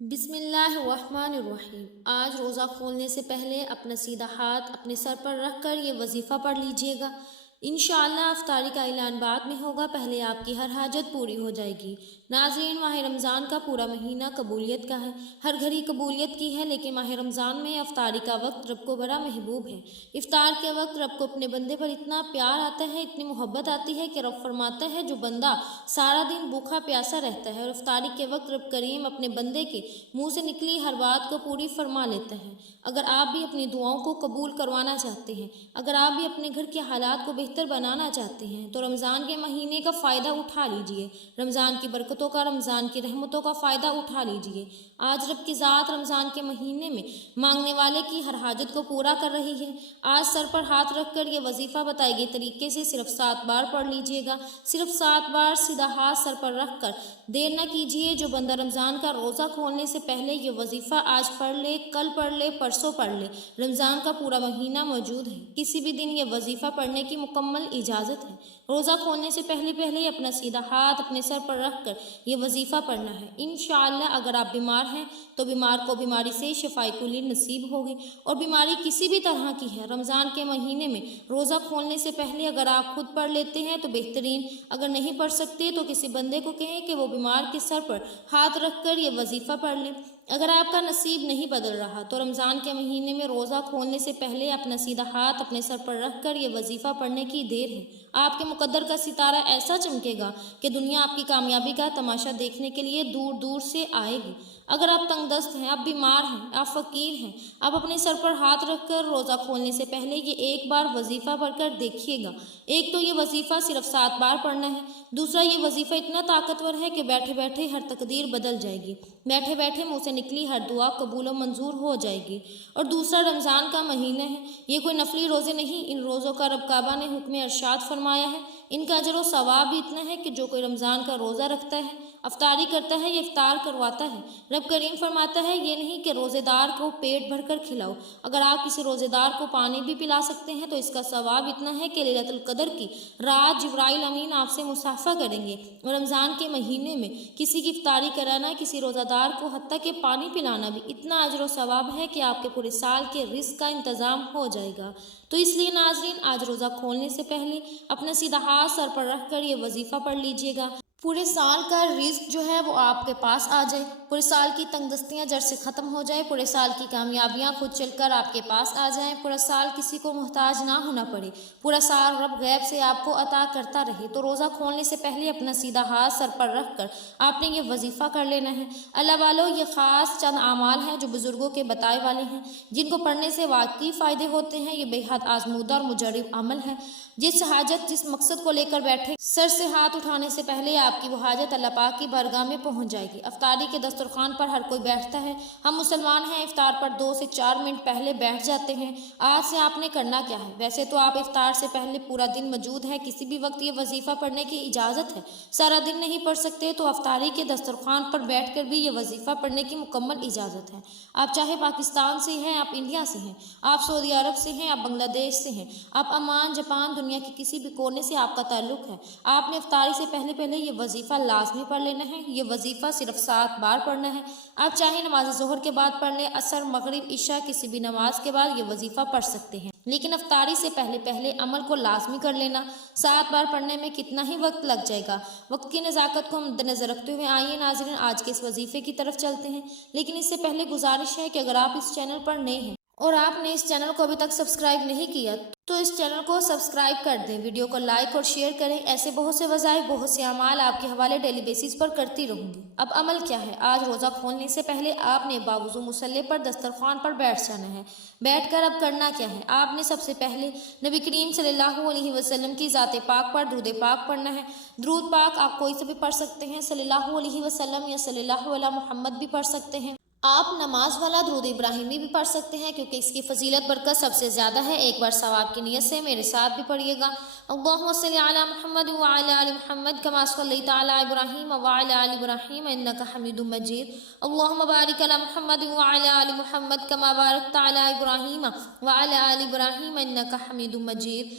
بسم اللہ الرحمن الرحیم۔ آج روزہ کھولنے سے پہلے اپنا سیدھا ہاتھ اپنے سر پر رکھ کر یہ وظیفہ پڑھ لیجئے گا۔ انشاءاللہ افطاری کا اعلان بعد میں ہوگا، پہلے آپ کی ہر حاجت پوری ہو جائے گی۔ ناظرین، ماہ رمضان کا پورا مہینہ قبولیت کا ہے، ہر گھڑی قبولیت کی ہے، لیکن ماہ رمضان میں افطاری کا وقت رب کو بڑا محبوب ہے۔ افطار کے وقت رب کو اپنے بندے پر اتنا پیار آتا ہے، اتنی محبت آتی ہے کہ رب فرماتا ہے جو بندہ سارا دن بھوکا پیاسا رہتا ہے اور افطاری کے وقت رب کریم اپنے بندے کے منہ سے نکلی ہر بات کو پوری فرما لیتا ہے۔ اگر آپ بھی اپنی دعاؤں کو قبول کروانا چاہتے ہیں، اگر آپ بھی اپنے گھر کے حالات کو بہتر بنانا چاہتے ہیں تو رمضان کے مہینے کا فائدہ اٹھا لیجئے، رمضان کی برکتوں کا، رمضان کی رحمتوں کا فائدہ اٹھا لیجئے۔ آج رب کی ذات رمضان کے مہینے میں مانگنے والے کی ہر حاجت کو پورا کر رہی ہے۔ آج سر پر ہاتھ رکھ کر یہ وظیفہ بتائے گئے طریقے سے صرف 7 بار پڑھ لیجئے گا، صرف 7 بار سیدھا ہاتھ سر پر رکھ کر۔ دیر نہ کیجئے، جو بندہ رمضان کا روزہ کھولنے سے پہلے یہ وظیفہ آج پڑھ لے، کل پڑھ لے، پرسوں پڑھ لے، رمضان کا پورا مہینہ موجود ہے، کسی بھی دن یہ وظیفہ پڑھنے کی مکمل اجازت ہے۔ روزہ کھولنے سے پہلے اپنا سیدھا ہاتھ اپنے سر پر رکھ کر یہ وظیفہ پڑھنا ہے۔ انشاءاللہ اگر آپ بیمار ہیں تو بیمار کو بیماری سے شفائے کلی نصیب ہوگی، اور بیماری کسی بھی طرح کی ہے، رمضان کے مہینے میں روزہ کھولنے سے پہلے اگر آپ خود پڑھ لیتے ہیں تو بہترین، اگر نہیں پڑھ سکتے تو کسی بندے کو کہیں کہ وہ بیمار کے سر پر ہاتھ رکھ کر یہ وظیفہ پڑھ لیں۔ اگر آپ کا نصیب نہیں بدل رہا تو رمضان کے مہینے میں روزہ کھولنے سے پہلے اپنا سیدھا ہاتھ اپنے سر پر رکھ کر یہ وظیفہ پڑھنے کی دیر ہے۔ آپ کے مقدر کا ستارہ ایسا چمکے گا کہ دنیا آپ کی کامیابی کا تماشا دیکھنے کے لیے دور دور سے آئے گی۔ اگر آپ تنگ دست ہیں، آپ بیمار ہیں، آپ فقیر ہیں، آپ اپنے سر پر ہاتھ رکھ کر روزہ کھولنے سے پہلے یہ ایک بار وظیفہ پڑھ کر دیکھیے گا۔ ایک تو یہ وظیفہ صرف 7 بار پڑھنا ہے، دوسرا یہ وظیفہ اتنا طاقتور ہے کہ بیٹھے بیٹھے ہر تقدیر بدل جائے گی، بیٹھے بیٹھے منہ سے نکلی ہر دعا قبول و منظور ہو جائے گی۔ اور دوسرا، رمضان کا مہینہ ہے، یہ کوئی نفلی روزے نہیں، ان روزوں کا رب کعبہ نے حکم ارشاد فرمایا ہے، ان کا اجر و ثواب بھی اتنا ہے کہ جو کوئی رمضان کا روزہ رکھتا ہے، افطاری کرتا ہے یا افطار کرواتا ہے، رب کریم فرماتا ہے یہ نہیں کہ روزے دار کو پیٹ بھر کر کھلاؤ، اگر آپ کسی روزے دار کو پانی بھی پلا سکتے ہیں تو اس کا ثواب اتنا ہے کہ لیلۃ القدر کی رات جبرائیل امین آپ سے مصافحہ کریں گے۔ اور رمضان کے مہینے میں کسی کی افطاری کرانا، کسی روزہ دار کو حتیٰ کہ پانی پلانا بھی اتنا اجر و ثواب ہے کہ آپ کے پورے سال کے رزق کا انتظام ہو جائے گا۔ تو اس لیے ناظرین، آج روزہ کھولنے سے پہلے اپنا سیدھا ہاتھ سر پر رکھ کر یہ وظیفہ پڑھ لیجئے گا، پورے سال کا رزق جو ہے وہ آپ کے پاس آ جائے، پورے سال کی تنگ دستیاں جڑ سے ختم ہو جائے، پورے سال کی کامیابیاں خود چل کر آپ کے پاس آ جائیں، پورا سال کسی کو محتاج نہ ہونا پڑے، پورا سال رب غیب سے آپ کو عطا کرتا رہے۔ تو روزہ کھولنے سے پہلے اپنا سیدھا ہاتھ سر پر رکھ کر آپ نے یہ وظیفہ کر لینا ہے۔ اللہ والو، یہ خاص چند اعمال ہیں جو بزرگوں کے بتائے والے ہیں، جن کو پڑھنے سے واقعی فائدے ہوتے ہیں۔ یہ بے حد آزمودہ اور مجرب عمل ہے۔ جس حاجت، جس مقصد کو لے کر بیٹھے، سر سے ہاتھ اٹھانے سے پہلے آپ کی وہ حاجت اللہ پاک کی بارگاہ میں پہنچ جائے گی۔ افطاری کے دسترخوان پر ہر کوئی بیٹھتا ہے، ہم مسلمان ہیں، افطار پر 2 سے 4 منٹ پہلے بیٹھ جاتے ہیں۔ آج سے آپ نے کرنا کیا ہے؟ ویسے تو آپ افطار سے پہلے پورا دن موجود ہیں، کسی بھی وقت یہ وظیفہ پڑھنے کی اجازت ہے، سارا دن نہیں پڑھ سکتے تو افطاری کے دسترخوان پر بیٹھ کر بھی یہ وظیفہ پڑھنے کی مکمل اجازت ہے۔ آپ چاہے پاکستان سے ہیں، آپ انڈیا سے ہیں، آپ سعودی عرب سے ہیں، آپ بنگلہ دیش سے ہیں، آپ عمان، جاپان، دنیا کے کسی بھی کونے سے آپ کا تعلق ہے، آپ نے افطاری سے پہلے یہ وظیفہ لازمی پڑھ لینا ہے۔ یہ وظیفہ صرف 7 بار پڑھنا ہے۔ آپ چاہے نماز ظہر کے بعد پڑھ لیں، عصر، مغرب، عشاء، کسی بھی نماز کے بعد یہ وظیفہ پڑھ سکتے ہیں، لیکن افطاری سے پہلے عمل کو لازمی کر لینا۔ 7 بار پڑھنے میں کتنا ہی وقت لگ جائے گا، وقت کی نزاکت کو مد نظر رکھتے ہوئے آئیے ناظرین آج کے اس وظیفے کی طرف چلتے ہیں۔ لیکن اس سے پہلے گزارش ہے کہ اگر آپ اس چینل پر نئے ہیں اور آپ نے اس چینل کو ابھی تک سبسکرائب نہیں کیا تو اس چینل کو سبسکرائب کر دیں، ویڈیو کو لائک اور شیئر کریں۔ ایسے بہت سے وظائف، بہت سے اعمال آپ کے حوالے ڈیلی بیسس پر کرتی رہوں گی۔ اب عمل کیا ہے؟ آج روزہ کھولنے سے پہلے آپ نے باوضو مصلی پر دسترخوان پر بیٹھ جانا ہے۔ بیٹھ کر اب کرنا کیا ہے؟ آپ نے سب سے پہلے نبی کریم صلی اللہ علیہ وسلم کی ذات پاک پر درود پاک پڑھنا ہے۔ درود پاک آپ کوئی سے بھی پڑھ سکتے ہیں، صلی اللہ علیہ وسلم یا صلی اللہ علی محمد بھی پڑھ سکتے ہیں۔ آپ نماز والا درود ابراہیمی بھی پڑھ سکتے ہیں کیونکہ اس کی فضیلت برکت سب سے زیادہ ہے۔ ایک بار ثواب کی نیت سے میرے ساتھ بھی پڑھیے گا۔ اللہم صلی علی محمد وعلی آل محمد کما صلیت علی ابراہیم وعلی آل ابراہیم انک حمید مجید۔ اللہم بارک علی محمد وعلی آل محمد کما بارکت علی ابراہیم وعلی آل ابراہیم انک حمید مجید۔